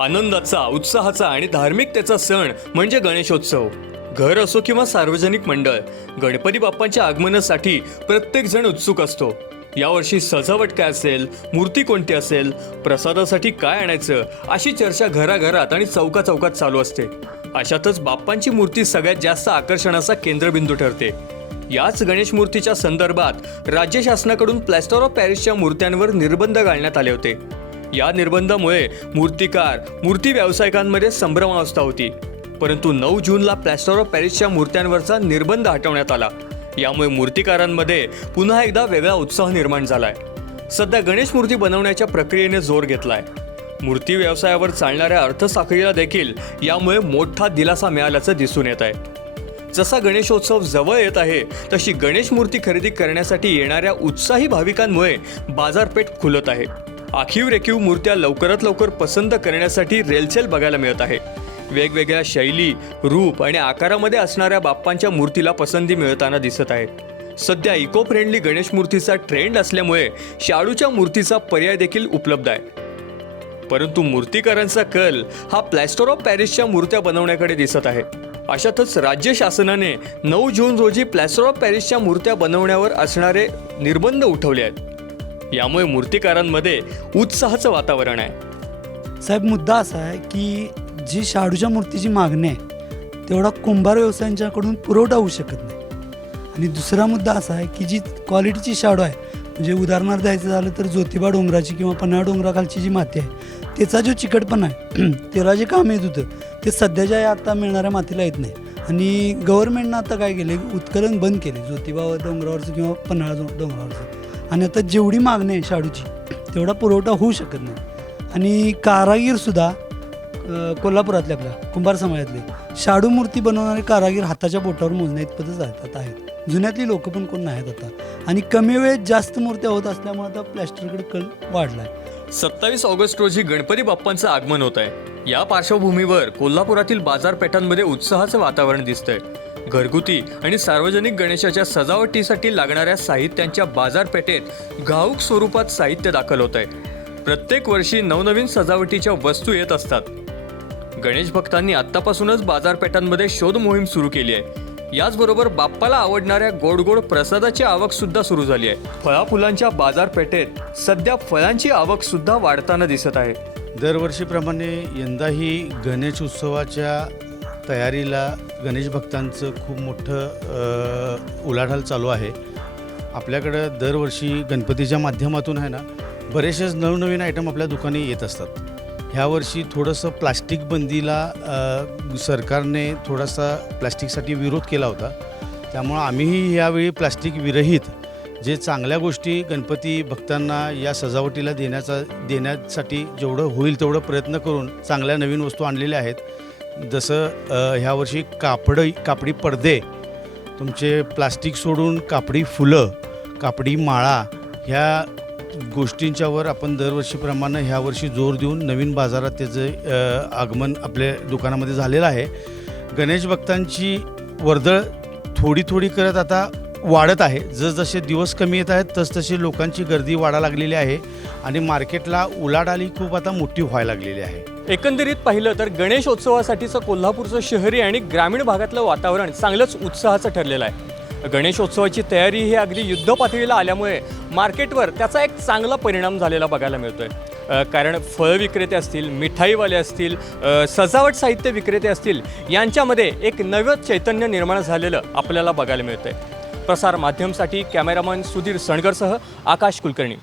आनंदाचा उत्साहाचा आणि धार्मिकतेचा सण म्हणजे गणेशोत्सव. घर असो किंवा सार्वजनिक मंडळ गणपती बाप्पांच्या आगमनासाठी प्रत्येकजण उत्सुक असतो. यावर्षी सजावट काय असेल मूर्ती कोणती असेल प्रसादासाठी काय आणायचं अशी चर्चा घराघरात आणि चौका चौकात चालू असते. अशातच बाप्पांची मूर्ती सगळ्यात जास्त आकर्षणाचा केंद्रबिंदू ठरते. याच गणेश मूर्तीच्या संदर्भात राज्य शासनाकडून प्लॅस्टर ऑफ पॅरिसच्या मूर्त्यांवर निर्बंध घालण्यात आले होते. या निर्बंधामुळे मूर्तिकार मूर्ती व्यावसायिकांमध्ये संभ्रमावस्था होती. परंतु नऊ जूनला प्लॅस्टर ऑफ पॅरिसच्या मूर्त्यांवरचा निर्बंध हटवण्यात आला. यामुळे मूर्तिकारांमध्ये पुन्हा एकदा वेगळा उत्साह निर्माण झालाय. सध्या गणेश मूर्ती बनवण्याच्या प्रक्रियेने जोर घेतलाय. मूर्ती व्यवसायावर चालणाऱ्या अर्थसाखळीला देखील यामुळे मोठा दिलासा मिळाल्याचं दिसून येत आहे. जसा गणेशोत्सव जवळ येत आहे तशी गणेश मूर्ती खरेदी करण्यासाठी येणाऱ्या उत्साही भाविकांमुळे बाजारपेठ खुलत आहे. आखीव रेखीव मूर्त्या लवकरात लवकर पसंत करण्यासाठी रेलचेल बघायला मिळत आहे. वेगवेगळ्या शैली रूप आणि आकारामध्ये असणाऱ्या बाप्पांच्या मूर्तीला पसंती मिळताना दिसत आहे. सध्या इको फ्रेंडली गणेश मूर्तीचा ट्रेंड असल्यामुळे शाडूच्या मूर्तीचा पर्याय देखील उपलब्ध आहे. परंतु मूर्तिकारांचा कल हा प्लॅस्टर ऑफ पॅरिसच्या मूर्त्या बनवण्याकडे दिसत आहे. अशातच राज्य शासनाने नऊ जून रोजी प्लॅस्टर ऑफ पॅरिसच्या मूर्त्या बनवण्यावर असणारे निर्बंध उठवले आहेत. यामुळे मूर्तिकारांमध्ये उत्साहाचं वातावरण आहे. साहेब मुद्दा असा आहे की जी शाडूच्या मूर्तीची मागणी आहे तेवढा कुंभार व्यवसायांच्याकडून पुरवठा होऊ शकत नाही. आणि दुसरा मुद्दा असा आहे की जी क्वालिटीची शाडू आहे म्हणजे उदाहरणार्थ द्यायचं झालं तर ज्योतिबा डोंगराची किंवा पन्हाळ डोंगराखालची जी माती आहे त्याचा जो चिकटपणा आहे त्याला जे काम येत होतं ते सध्याच्या या आता मिळणाऱ्या मातीला येत नाही. आणि गव्हर्नमेंटनं आता काय केले उत्खनन बंद केले ज्योतिबा डोंगरावरचं किंवा पन्हाळा डोंगरावरचं. आणि आता जेवढी मागणी आहे शाडूची तेवढा पुरवठा होऊ शकत नाही. आणि कारागीरसुद्धा कोल्हापुरातले आपल्या कुंभार समाजातले शाडू मूर्ती बनवणारे कारागीर हाताच्या बोटावर मोजण्या इतपतच आहेत आता आहेत. जुन्यातली लोक पण कोण नाहीत आता. आणि कमी वेळेत जास्त मूर्त्या होत असल्यामुळे आता प्लॅस्टरकडे कल वाढला आहे सत्तावीस ऑगस्ट रोजी गणपती बाप्पांचं आगमन होत आहे या पार्श्वभूमीवर कोल्हापुरातील बाजारपेठांमध्ये उत्साहाचं वातावरण दिसतंय. घरगुती आणि सार्वजनिक गणेशाच्या सजावटीसाठी लागणाऱ्या साहित्यांच्या बाजारपेठेत घाऊक स्वरूपात साहित्य दाखल होत आहे प्रत्येक वर्षी नवनवीन सजावटीच्या वस्तू येत असतात. गणेश भक्तांनी आत्तापासूनच बाजारपेठांमध्ये शोध मोहीम सुरू केली आहे. याचबरोबर बाप्पाला आवडणाऱ्या गोड गोड प्रसादाची आवक सुद्धा सुरू झाली आहे. फळा फुलांच्या बाजारपेठेत सध्या फळांची आवक सुद्धा वाढताना दिसत आहे. दरवर्षीप्रमाणे यंदाही गणेश उत्सवाच्या तयारीला गणेश भक्तांचं खूप मोठं उलाढाल चालू आहे. आपल्याकडं दरवर्षी गणपतीच्या माध्यमातून आहे ना बरेचसेच नवनवीन आयटम आपल्या दुकानी येत असतात. ह्या वर्षी थोडंसं प्लास्टिक बंदीला सरकारने थोडासा प्लास्टिकसाठी विरोध केला होता. त्यामुळं आम्हीही यावेळी प्लास्टिक विरहित जे चांगल्या गोष्टी गणपती भक्तांना या सजावटीला देण्याचा देण्यासाठी जेवढं होईल तेवढं प्रयत्न करून चांगल्या नवीन वस्तू आणलेल्या आहेत. जसं ह्यावर्षी कापड कापडी पडदे तुमचे प्लास्टिक सोडून कापडी फुलं कापडी माळा ह्या गोष्टींच्यावर आपण दरवर्षीप्रमाणे ह्यावर्षी जोर देऊन नवीन बाजारात त्याचं आगमन आपल्या दुकानामध्ये झालेलं आहे. गणेश भक्तांची वर्दळ थोडी थोडी करत आता वाढत आहे. जसजसे दिवस कमी येत आहेत तसतशी लोकांची गर्दी वाढा लागलेली आहे आणि मार्केटला उलाढाली खूप आता मोठी व्हायला लागलेली आहे. एकंदरीत पाहिलं तर गणेशोत्सवासाठीचं कोल्हापूरचं शहरी आणि ग्रामीण भागातलं वातावरण चांगलंच उत्साहाचं ठरलेलं आहे. गणेशोत्सवाची तयारी ही अगदी युद्ध पातळीला आल्यामुळे मार्केटवर त्याचा एक चांगला परिणाम झालेला बघायला मिळतोय. कारण फळ विक्रेते असतील मिठाईवाले असतील सजावट साहित्य विक्रेते असतील यांच्यामध्ये एक नवं चैतन्य निर्माण झालेलं आपल्याला बघायला मिळतंय. प्रसार माध्यमसाठी कॅमेरामन सुधीर सणगरसह आकाश कुलकर्णी.